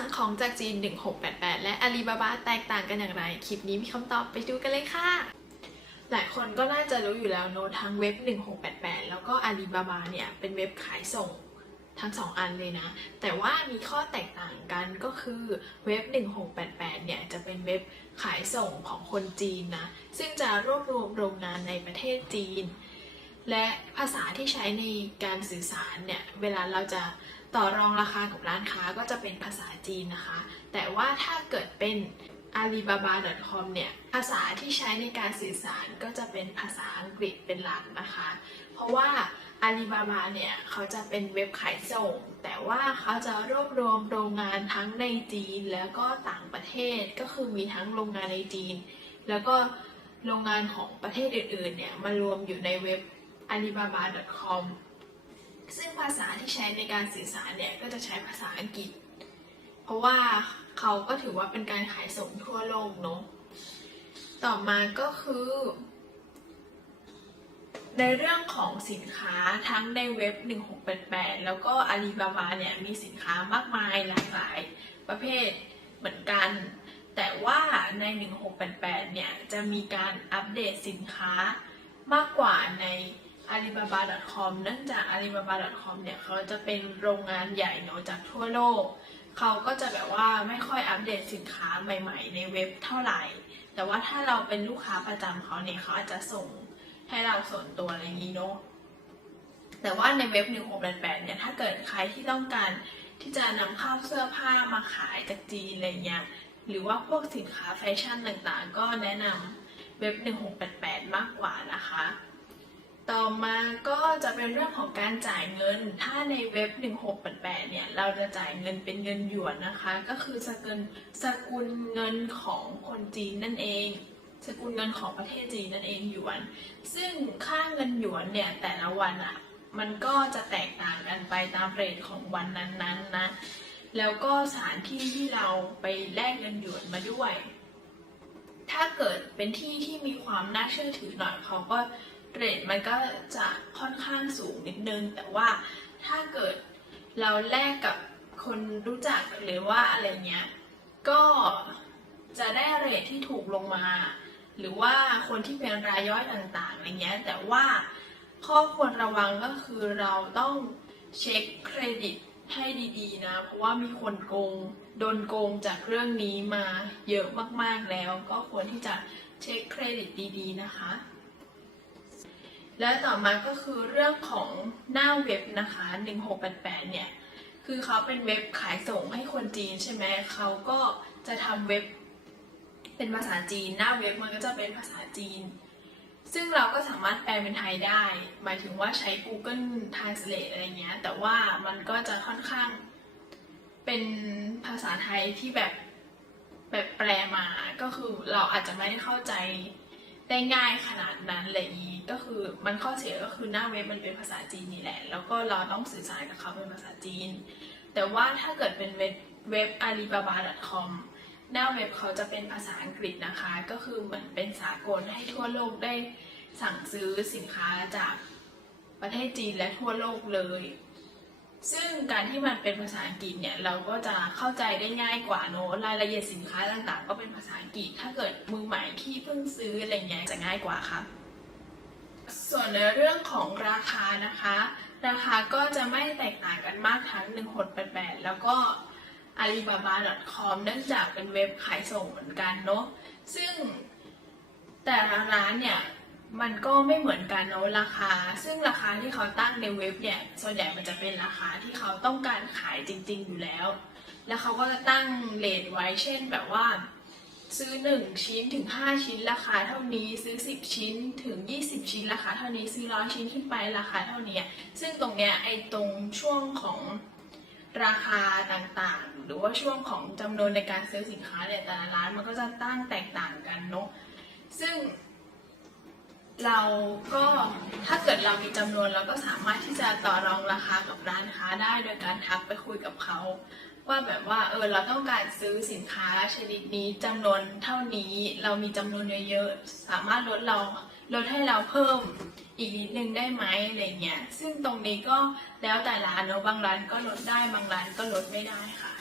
สั่งของจากจีน 1688 และอาลีบาบาแตกต่างกันอย่างไร คลิปนี้มีคำตอบไปดูกันเลยค่ะ หลายคนก็น่าจะรู้อยู่แล้วโน้ทั้งเว็บ 1688 แล้วก็อาลีบาบาเนี่ย เป็นเว็บขายส่งทั้งสองอันเลยนะ แต่ว่ามีข้อแตกต่างกันก็คือเว็บ 1688 เนี่ย จะเป็นเว็บขายส่งของคนจีนนะ ซึ่งจะรวบรวมโรงงานในประเทศจีน และภาษาที่ใช้ในการสื่อสารเนี่ย เวลาเราจะ ต่อรองราคากับร้านค้าก็จะเป็นภาษาจีนนะคะ แต่ว่าถ้าเกิดเป็น alibaba.com เนี่ยภาษาที่ใช้ในการสื่อสารก็จะเป็นภาษาอังกฤษเป็นหลักนะคะ เพราะว่า Alibaba เนี่ยเขาจะเป็นเว็บขายส่ง แต่ว่าเขาจะรวบรวมโรงงานทั้งในจีนแล้วก็ต่างประเทศก็คือมีทั้งโรงงานในจีน แล้วก็โรงงานของประเทศอื่นๆเนี่ยมารวมอยู่ในเว็บ alibaba.com ซึ่งภาษาที่ใช้ในการสื่อสารเนี่ยก็จะใช้ภาษาอังกฤษ เพราะว่าเขาก็ถือว่าเป็นการขายส่งทั่วโลกเนาะต่อมาก็คือ ในเรื่องของสินค้าทั้งในเว็บ 1688 แล้วก็ Alibaba เนี่ยมีสินค้ามากมายหลากหลายประเภทเหมือนกัน แต่ว่าใน 1688 เนี่ยจะมีการอัปเดตสินค้ามากกว่าใน alibaba.com เนื่องจาก alibaba.com เนี่ยเขาจะเป็นโรงงานใหญ่เนาะจากทั่วโลก เขาก็จะแบบว่าไม่ค่อยอัปเดตสินค้าใหม่ ๆ ในเว็บเท่าไหร่ แต่ว่าถ้าเราเป็นลูกค้าประจำเขาเนี่ยเขาอาจจะส่งให้เราส่วนตัวอะไรอย่างนี้เนาะแต่ว่าในเว็บ 1688 เนี่ย ถ้าเกิดใครที่ต้องการที่จะนำเข้าเสื้อผ้ามาขายจากจีนอะไรเงี้ย หรือว่าพวกสินค้าแฟชั่นต่างๆ ก็แนะนำเว็บ 1688 มากกว่านะคะ ต่อมาก็จะเป็นเรื่องของการจ่ายเงิน ถ้าในเว็บ 1688 เนี่ย เราจะจ่ายเงินเป็นเงินหยวนนะคะ ก็คือสกุลสกุลเงินของคนจีนนั่นเอง สกุลเงินของประเทศจีนนั่นเองหยวน ซึ่งค่าเงินหยวนเนี่ยแต่ละวันอะ่ะ มันก็จะแตกต่างกันไปตามเรทของวันนั้นๆนะแล้วก็สถานที่ที่เราไปแลกเงินหยวนมาด้วย ถ้าเกิดเป็นที่ที่มีความน่าเชื่อถือหน่อยเขาก็ เรทมันก็จะค่อนข้างสูงนิดนึง แต่ว่าถ้าเกิดเราแลกกับคนรู้จักหรือว่าอะไรเงี้ย ก็จะได้เรทที่ถูกลงมา หรือว่าคนที่เป็นรายย่อยต่างๆอะไรเงี้ย แต่ว่าข้อควรระวังก็คือเราต้องเช็คเครดิตให้ดีๆนะ เพราะว่ามีคนโกงโดนโกงจากเรื่องนี้มาเยอะมากๆแล้ว ก็ควรที่จะเช็คเครดิตดีๆนะคะ และต่อมาก็คือเรื่องของหน้าเว็บนะคะ 1688 เนี่ย คือเขาเป็นเว็บขายส่งให้คนจีนใช่ไหมเขาก็จะทำเว็บเป็นภาษาจีน หน้าเว็บมันก็จะเป็นภาษาจีน ซึ่งเราก็สามารถแปลเป็นไทยได้ หมายถึงว่าใช้ Google Translate อะไรเงี้ย แต่ว่ามันก็จะค่อนข้างเป็นภาษาไทยที่แบบแบบแปลมา ก็คือเราอาจจะไม่ได้เข้าใจ ได้ง่ายขนาดนั้นเลยก็คือมันข้อเสียก็คือหน้าเว็บมันเป็นภาษาจีนนี่แหละ แล้วก็เราต้องสื่อสารกับเขาเป็นภาษาจีน แต่ว่าถ้าเกิดเป็นเว็บเว็บ alibaba.com หน้าเว็บเขาจะเป็นภาษาอังกฤษนะคะ ก็คือเหมือนเป็นสากลให้ทั่วโลกได้สั่งซื้อสินค้าจากประเทศจีนและทั่วโลกเลย ซึ่งการที่มันเป็นภาษาอังกฤษเนี่ยเราก็จะเข้าใจได้ง่ายกว่าเนอะรายละเอียดสินค้าต่างๆ ก็เป็นภาษาอังกฤษ ถ้าเกิดมือใหม่ที่เพิ่งซื้ออะไรเงี้ยจะง่ายกว่าค่ะส่วนในเรื่องของราคานะคะ ราคาก็จะไม่แตกต่างกันมากทั้ง1688 แล้วก็ alibaba.com เนื่องจากเป็นเว็บขายส่งเหมือนกันเนาะซึ่งแต่ละร้านเนี่ย มันก็ไม่เหมือนกันเนาะราคา ซึ่งราคาที่เขาตั้งในเว็บเนี่ยส่วนใหญ่มันจะเป็นราคาที่เขาต้องการขายจริง ๆ อยู่แล้ว แล้วเขาก็จะตั้งเลทไว้เช่นแบบว่า ซื้อ 1 ชิ้นถึง 5 ชิ้นราคาเท่านี้ซื้อ 10 ชิ้นถึง 20 ชิ้นราคาเท่านี้ซื้อร้อยชิ้นขึ้นไปราคาเท่านี้ ซึ่งตรงเนี้ยไอ้ตรงช่วงของราคาต่างๆ หรือว่าช่วงของจำนวนในการซื้อสินค้าเนี่ยแต่ละร้านมันก็จะตั้งกันเนาะ ซึ่ง เราก็ถ้าเกิดเรามีจำนวนเราก็สามารถที่จะต่อรองราคากับร้านค้าได้ โดยการทักไปคุยกับเขา ว่าแบบว่าเออเราต้องการซื้อสินค้าชนิดนี้จำนวนเท่านี้เรามีจำนวนเยอะๆสามารถลดเราลดให้เราเพิ่มอีกนิดนึงได้ไหมอะไรเงี้ยซึ่งตรงนี้ก็แล้วแต่ร้านเนอะบางร้านก็ลดได้บางร้านก็ลดไม่ได้ค่ะ